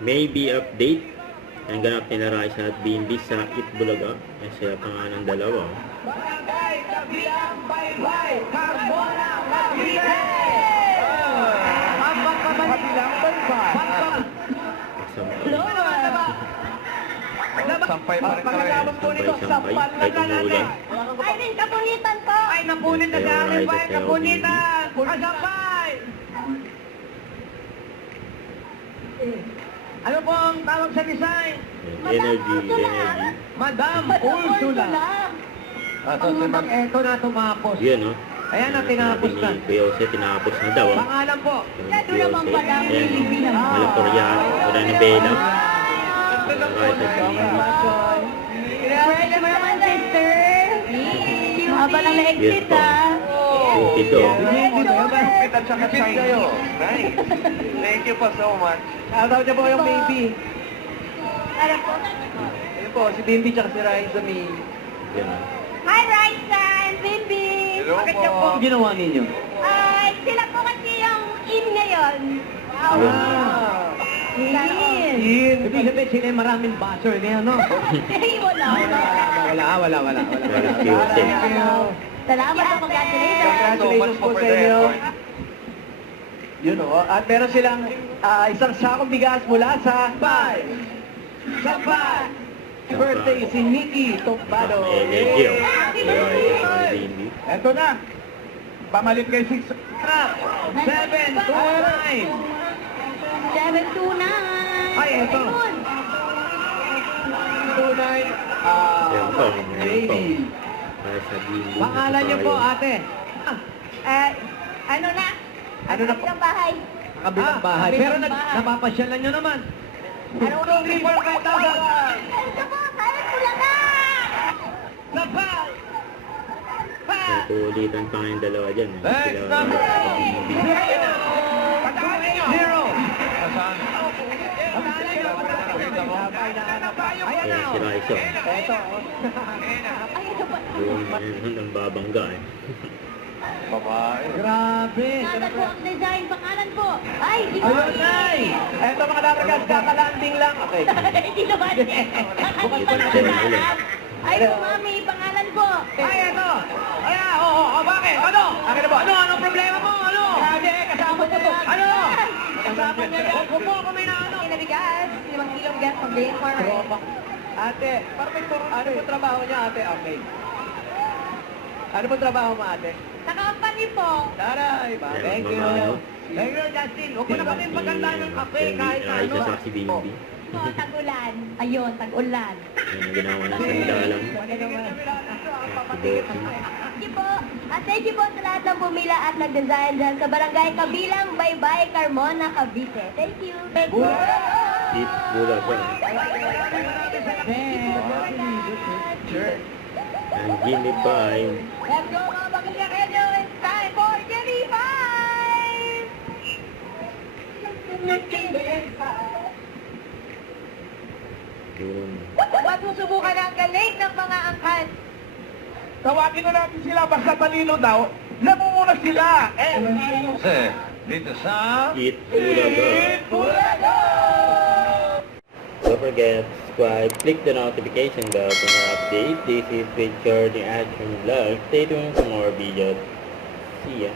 maybe update. Ang ganap nila Raisa at BMB sa Itbulaga. Ay sila pa nga ng dalawa. Barangay Kabilang Baybay, Carmona, Cavite! Ang Kabilang Baybay. Sampay pa rin kami. Pagkakabang po nito, Sampay, sampal na kahit umulan. Ay, rin, kapunitan po! Ay, napunit na namin ba yung kapunitan? Kasampay! Ano po ang tawag sa design? Energy. Madam Ursula. Ito na tumapos. Yan, no? Ayan na, tinapos na. Ni Kuya Jose, tinapos na daw. Pangalan po. Ito naman pala. Ayan, Malatoriano. Wala na Bela. Raisa at BMB. Fresh naman, sister. Haba lang Yes na-exit, po. Ito. Kita siya ka-sign kayo. Nice. Thank you po so much. Shoutout niya po yung baby. Ano po? Ayun po, si Bimbi tsaka si Raisa May. Yan. Hi, Raisa and Bimbi. Hello Bakit po. niya po ginawa ninyo? Sila po kasi yung in ngayon. Yin. Ibig sabihin sila yung maraming basher ngayon, no? Wala. Wala. Wala si Jose. Salamat po, congratulations. Congratulations po sa inyo. Yun o. At meron silang isang sakong bigas mula sa Sampay. Birthday si Nikki Topado. Energy. Raisa at BMB. Eto na. Pamalit kay 6. 729. 729. Ay, eto. 29. Yan po. Baby. Raisa at BMB. Pangalan niyo po, ate. Ano na? Ano na po? Ang bahay. Kabilang bahay. Pero kabilang bahay. napapasyalan nyo naman. Ano 2, 3, 4, 5,000. Ito po, kaya ko lang na. Sabay! Nagkulitan pa nga yung dalawa dyan. Next Sila number. Raisa at BMB. Zero. Nasaan? Ayan Ayan na. si Raisa. Ito. Ay, ito pa. Doon ang babangga eh. Babae. Grabe. Nada po ang design, pangalan po. Ay, di ba? Ayun, Nay. Ito mga dapagas, kakalanding lang. Okay. Hindi naman. Kakanin pa lang pangalan. Ay, po, mami, pangalan po. Ay, ito. Ay, oo. Bakit? Ano? Akin na po. Anong problema mo? Ano? Kasi kasama ko to. Ano? Kasama niya yan. Kupo ko may na ano. Kinabigas, 5 kilo bigas pang day for Ate, ano po trabaho niya, ate? Okay. Ano po trabaho mo, ate? Sa company po. Taray, ba? Thank you. Thank you, Justin. Huwag mo na kami pagkanda ng kape kahit na ano. Raisa sa si BMB. Po, tag-ulan. Ayun, tag-ulan. Yan ang ginawa ng sandalang. Thank you po. At thank you po sa lahat ng pumila at nag-design dyan sa Barangay Kabilang Baybay, Carmona, Cavite. Thank you. Eat Bulaga. Ang Jimmy Pie. Let's go mga Bagilyakenyo. It's time for Jimmy Pie! Yun. Masusubukan ang galing ng mga angkan. Tawagin na natin sila basta talino daw. Namumuna sila. Kasi, dito sa... Eat Bulaga. Don't forget to subscribe, click the notification bell for more updates. This is Richard, the Action Vlog. Stay tuned for more videos. See ya.